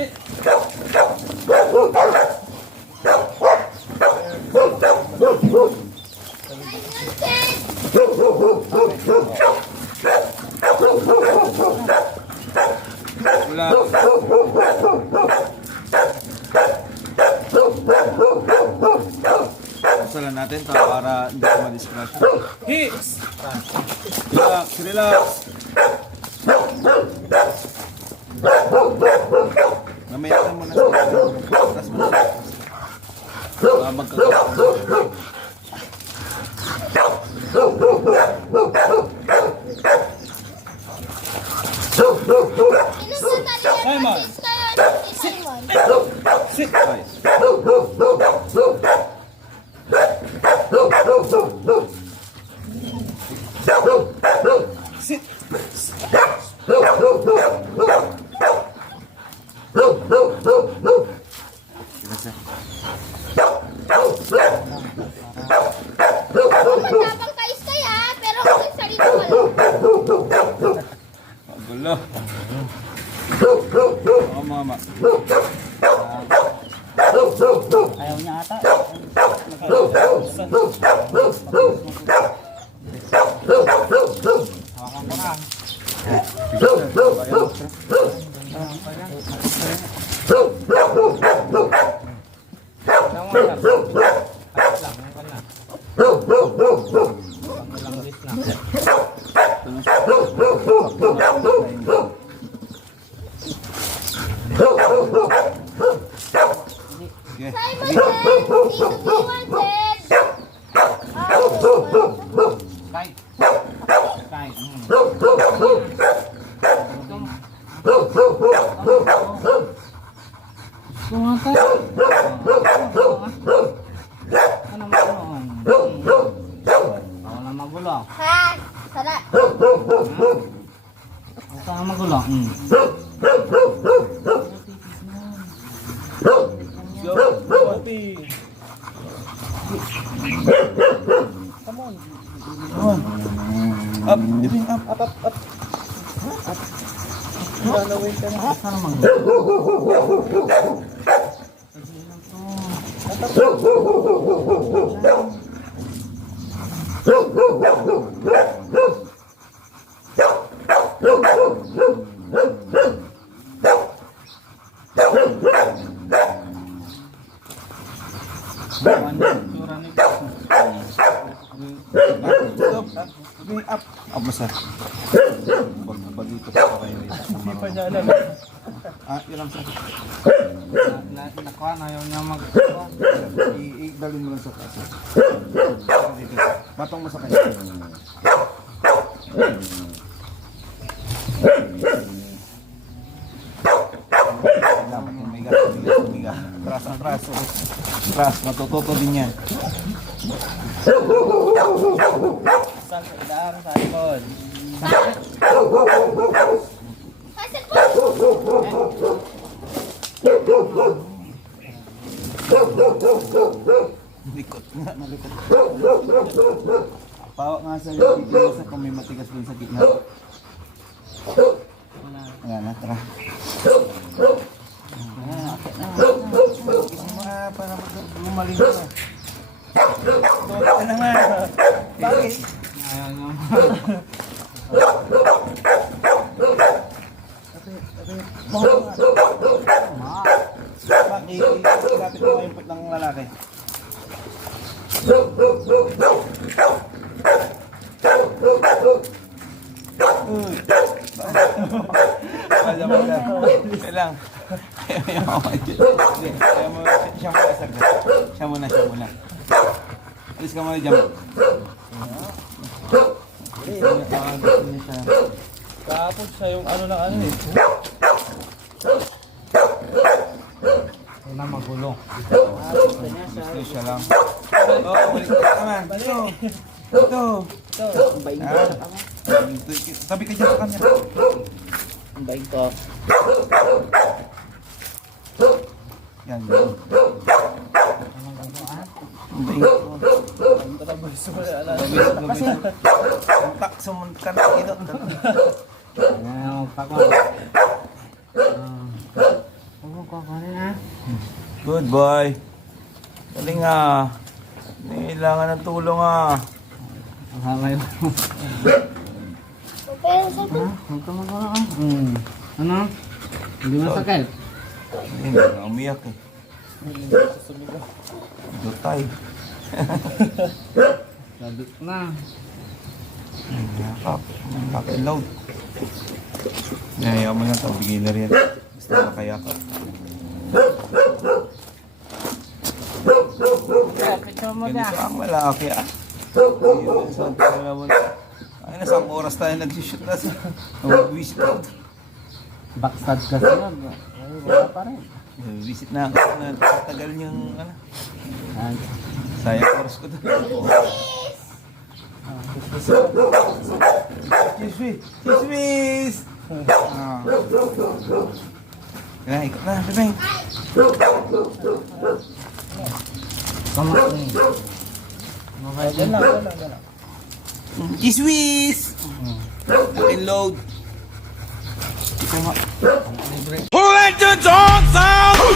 Sit. Wala. Pasalan natin para hindi ko ma-discrash. Hits! Relax, relax. Namayakan mo na sa atas mo na. Magkakaroon. Simon! Sit! Sit! Sit! Magtapang kais kaya, pero kung sarili ko lang. Magulo. Oo, mama. Ayaw niya ata. Hawakan ko na. Simon, dito po wanted. Right. Right. Ano magulo? Wala magulo. Ha? Sana. Huwag kang magulo. Go, Poppy. Come on. Up, living up, up, up, up. Run away ka na. Sana magulo. Up. Up mo sir. Ba dito pa kayo. Hindi pa niya alam. Yun lang sir. Nakuha na ayaw niya mag... Dalhin mo lang sa taas. Patong mo sa kanya. Umiga. Tras ang tras. Tras, matututo din yan. Saan sa idaan sa ikon? Kasal po. Likot nga, malikot. Pawak nga sa likot sa kung may matigas din sa gitna. Ayan na, tara. Gising mo nga para lumaling ka na. Tulak ka na nga. Bakit? Ayaw niya. Ilapit mo yung put ng lalaki. Kailang. Siya muna. Alis ka muna dyan. Tapos siya yung ano na ano eh. Wala magulo. Gusto siya lang. Balik ka naman. Ito. Tabi ka dyan sa kanya. Ang baik ko. Yan. Tak sumunod ka na dito. Ayan, magpako. Good boy. Galing ah. Kailangan ng tulong ah. Ang hangay mo. Pero sabi, Huwag ka magawa. Ano? Hindi masakit. Hindi na umiyak eh. Dutay. Sabi ko na. Yakap. Laki load. Nahaya mo na ito. Beginner yan. Basta makayakap. Picture mo Ganito dyan. ang malaki ah. Ayun, saan tayo naman. Ay, nasang oras tayo nag-shoot na sa visit out. Backstab kasi yun. Ay, wala pa rin. Visit na ako na tagal niyang ano. Ayan. Sayang oras ko doon. Chismis! Chismis! Ah. Kaya, ikot na, bebeng. Come on. Okay, Yan lang. Chismis! Laki load. Who let the dogs out?